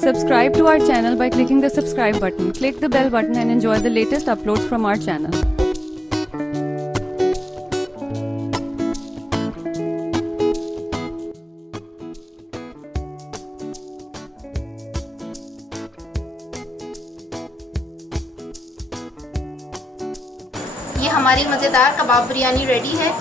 Subscribe to our channel by clicking the subscribe button. Click the bell button and enjoy the latest uploads from our channel. ये हमारी मज़ेदार कबाब biryani ready है।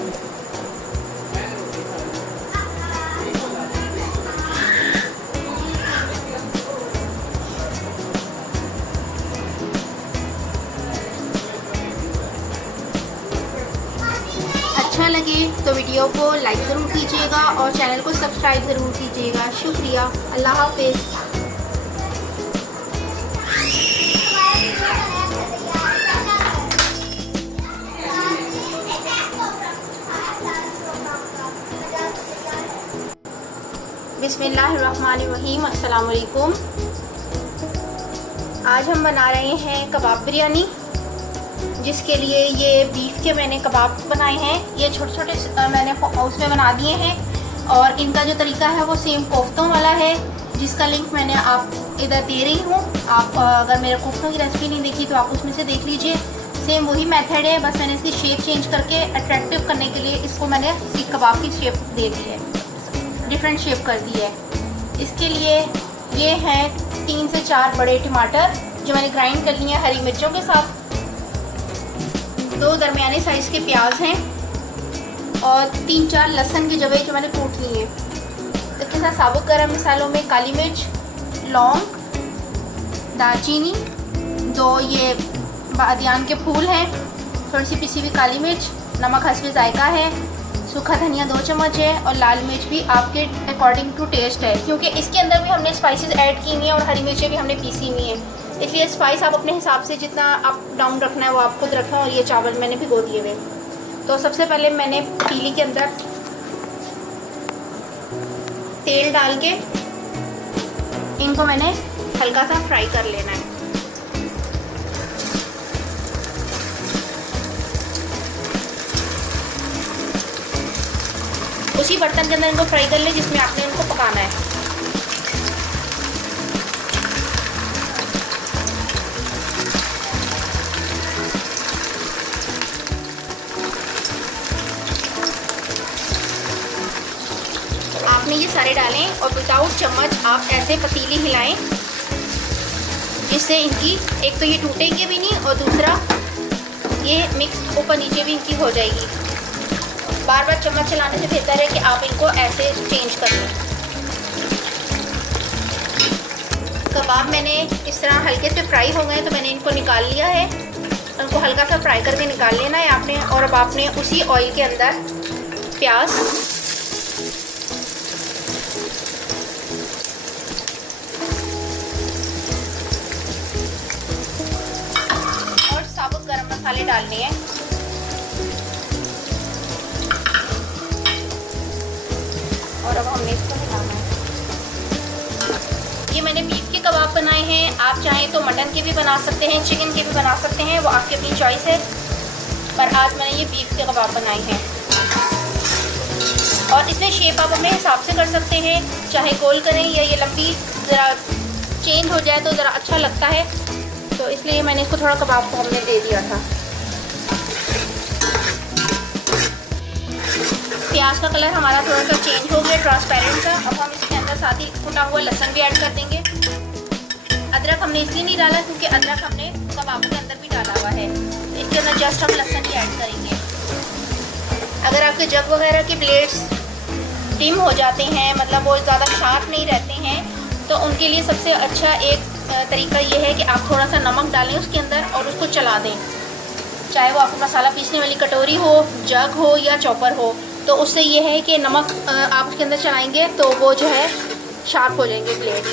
अच्छा लगे तो video को लाइक ज़रूर कीजिएगा और चैनल को सब्सक्राइब ज़रूर कीजिएगा। शुक्रिया। अल्लाह हाफ़िज़। बिस्मिल्लाहिर्रहमानिर्रहीम। अस्सलाम वालेकुम। आज हम बना रहे हैं कबाब बिरयानी, जिसके लिए ये बीफ के मैंने कबाब बनाए हैं। ये छोटे छोटे मैंने उसमें बना दिए हैं और इनका जो तरीका है वो सेम कोफ्तों वाला है, जिसका लिंक मैंने आप इधर दे रही हूँ। आप अगर मेरे कोफ्तों की रेसिपी नहीं देखी तो आप उसमें से देख लीजिए। सेम वही मेथड है, बस मैंने इसकी शेप चेंज करके अट्रैक्टिव करने के लिए इसको मैंने सीख कबाब की शेप दे दी है, डिफरेंट शेप कर दी है। इसके लिए ये हैं 3 से 4 बड़े टमाटर जो मैंने ग्राइंड कर लिए हैं हरी मिर्चों के साथ। 2 दरमियाने साइज़ के प्याज हैं और 3-4 लहसुन की जवे जो मैंने कूट ली हैं। इसके साथ साबुत गरम मसालों में काली मिर्च, लौंग, दालचीनी, 2 ये बादियान के फूल हैं, थोड़ी सी पिसी हुई काली मिर्च, नमक हस्बे जायका है, सूखा धनिया 2 चम्मच है और लाल मिर्च भी आपके अकॉर्डिंग टू टेस्ट है, क्योंकि इसके अंदर भी हमने स्पाइसेस ऐड की हुई हैं और हरी मिर्चें भी हमने पीसी हुई हैं। इसलिए स्पाइस आप अपने हिसाब से जितना अप डाउन रखना है वो आप खुद रखें। और ये चावल मैंने भिगो दिए हुए। तो सबसे पहले मैंने पतीली के अंदर तेल डाल के इनको मैंने हल्का सा फ्राई कर लेना है। उसी बर्तन के अंदर इनको फ्राई कर ले जिसमें आपने इनको पकाना है। आपने ये सारे डालें और विदाउट चम्मच आप ऐसे पतीली हिलाएं जिससे इनकी एक तो ये टूटेंगे भी नहीं और दूसरा ये मिक्स ऊपर नीचे भी इनकी हो जाएगी। बार बार चम्मच चलाने से बेहतर है कि आप इनको ऐसे चेंज कर लें। कबाब मैंने इस तरह हल्के से फ्राई हो गए तो मैंने इनको निकाल लिया है। उनको हल्का सा फ्राई करके निकाल लेना है आपने। और अब आपने उसी ऑयल के अंदर प्याज, और साबुत गरम मसाले डालने हैं। और अब हमने इसको मिलाना है। ये मैंने बीफ के कबाब बनाए हैं। आप चाहें तो मटन के भी बना सकते हैं, चिकन के भी बना सकते हैं, वो आपकी अपनी चॉइस है। पर आज मैंने ये बीफ के कबाब बनाए हैं। और इसमें शेप आप अपने हिसाब से कर सकते हैं, चाहे गोल करें या ये लंबी ज़रा चेंज हो जाए तो ज़रा अच्छा लगता है। तो इसलिए मैंने इसको थोड़ा कबाब को हमने दे दिया था। प्याज का कलर हमारा थोड़ा सा चेंज हो गया, ट्रांसपेरेंट सा। अब हम इसके अंदर साथ ही कुटा हुआ लहसुन भी ऐड कर देंगे। अदरक हमने इसलिए नहीं डाला क्योंकि अदरक हमने कबाब के अंदर भी डाला हुआ है। तो इसके अंदर जस्ट हम लहसुन ही ऐड करेंगे। अगर आपके जग वगैरह के ब्लेड्स डिम हो जाते हैं, मतलब वो ज़्यादा शार्प नहीं रहते हैं, तो उनके लिए सबसे अच्छा एक तरीका ये है कि आप थोड़ा सा नमक डालें उसके अंदर और उसको चला दें। चाहे वो आपको मसाला पीसने वाली कटोरी हो, जग हो या चॉपर हो, तो उससे ये है कि नमक आप उसके अंदर चलाएंगे तो वो जो है शार्प हो जाएंगे ब्लेड।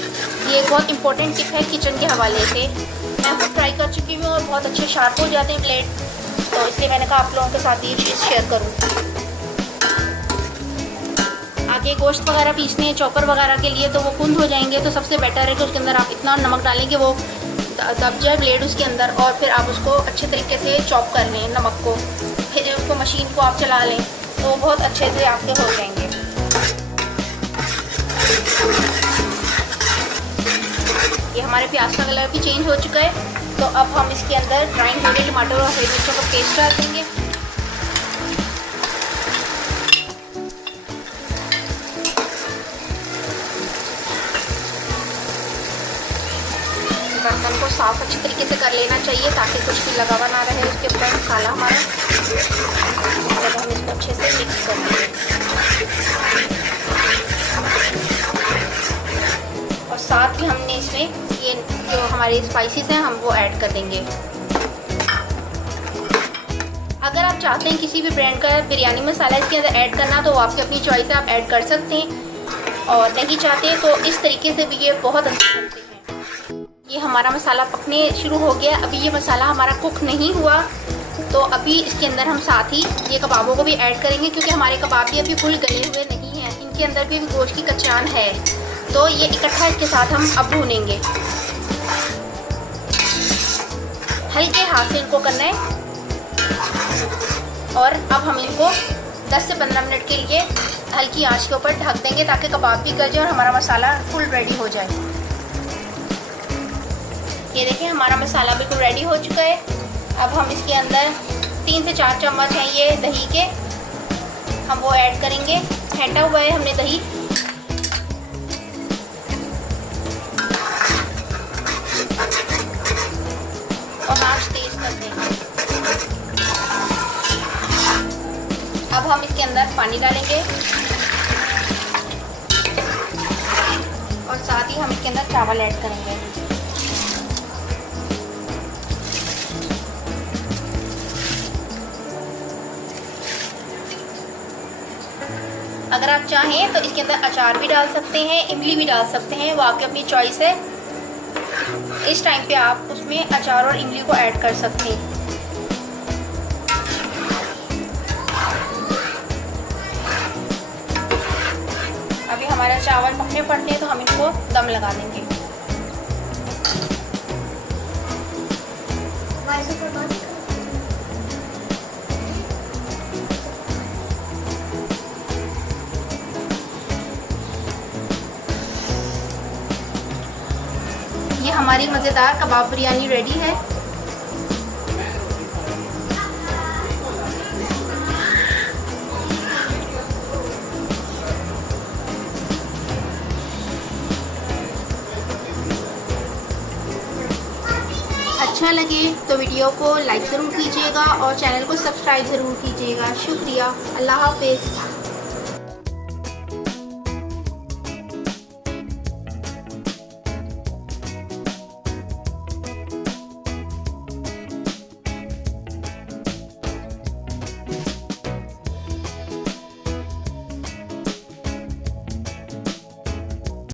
ये एक बहुत इंपॉर्टेंट टिप है किचन के हवाले से। मैं खुद ट्राई कर चुकी हूँ और बहुत अच्छे शार्प हो जाते हैं ब्लेड। तो इसलिए मैंने कहा आप लोगों के साथ ये चीज़ शेयर करूँ। आगे गोश्त वगैरह पीसने हैं चॉपर वगैरह के लिए तो वो कुंद हो जाएंगे। तो सबसे बेटर है कि उसके अंदर आप इतना नमक डालें कि वो दब जाए ब्लेड उसके अंदर, और फिर आप उसको अच्छे तरीके से चॉप कर लें नमक को। फिर उसको मशीन को आप चला लें तो बहुत अच्छे से आपके हो जाएंगे। ये हमारे प्याज का कलर भी चेंज हो चुका है। तो अब हम इसके अंदर ग्राइंड हुए टमाटर और हरी मिर्चों का पेस्ट डाल देंगे। बर्तन को साफ अच्छी तरीके से कर लेना चाहिए ताकि कुछ भी लगा हुआ ना रहे उसके ऊपर मसाला हमारा। जब हम इसको अच्छे से मिक्स कर देंगे और साथ ही हमने इसमें ये जो हमारे स्पाइसेस हैं हम वो ऐड कर देंगे। अगर आप चाहते हैं किसी भी ब्रांड का बिरयानी मसाला इसके अंदर ऐड करना तो वो आपकी अपनी चॉइस है, आप ऐड कर सकते हैं। और नहीं चाहते तो इस तरीके से भी ये बहुत अच्छे बनते हैं। ये हमारा मसाला पकने शुरू हो गया। अभी ये मसाला हमारा कुक नहीं हुआ तो अभी इसके अंदर हम साथ ही ये कबाबों को भी ऐड करेंगे, क्योंकि हमारे कबाब भी अभी फुल गले हुए नहीं हैं, इनके अंदर भी गोश्त की कचान है। तो ये इकट्ठा इसके साथ हम अब भूनेंगे। हल्के हाथ से इनको करना है और अब हम इनको 10 से 15 मिनट के लिए हल्की आंच के ऊपर ढक देंगे ताकि कबाब भी गल जाए और हमारा मसाला फुल रेडी हो जाए। ये देखिए हमारा मसाला बिल्कुल रेडी हो चुका है। अब हम इसके अंदर 3 से 4 चम्मच हैं ये दही के, हम वो ऐड करेंगे। फेंटा हुआ है हमने दही। और आंच तेज कर देंगे। अब हम इसके अंदर पानी डालेंगे और साथ ही हम इसके अंदर चावल ऐड करेंगे। अगर आप चाहें तो इसके अंदर अचार भी डाल सकते हैं, इमली भी डाल सकते हैं, वो आपकी अपनी चॉइस है। इस टाइम पे आप उसमें अचार और इमली को ऐड कर सकते हैं। अभी हमारे चावल पकने पड़ते हैं तो हम इनको दम लगा देंगे। ये हमारी मज़ेदार कबाब बिरयानी रेडी है। अच्छा लगे तो वीडियो को लाइक ज़रूर कीजिएगा और चैनल को सब्सक्राइब ज़रूर कीजिएगा। शुक्रिया। अल्लाह हाफ़िज़।